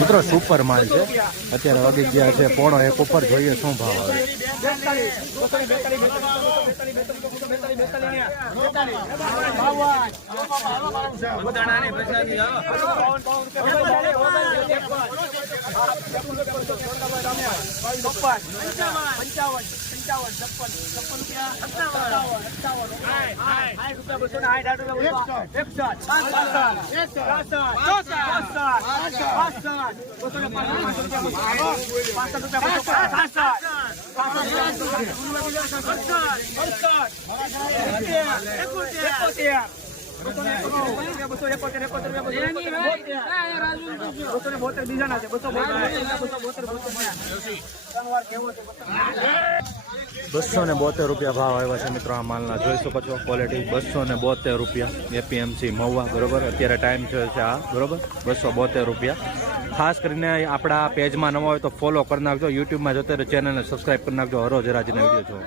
મિત્રો સુપર માલ છે, અત્યારે વાગી ગયા છે 1:15 ઉપર, જોઈએ શું ભાવ આવે. ₹272 ભાવ આવ્યા છે મિત્રો આ માલના. જોઈ શકો છો ક્વોલિટી. ₹272 એપીએમસી મહુવા. બરોબર, અત્યારે ટાઈમ છે આ. બરોબર, ₹272. ખાસ કરીને આપણા પેજમાં નવા હોય તો ફોલો કરી નાખજો. યુટ્યુબમાં જોતા ચેનલને સબસ્ક્રાઈબ કરી નાખજો. હરોજ રાજીના વિડીયો જો.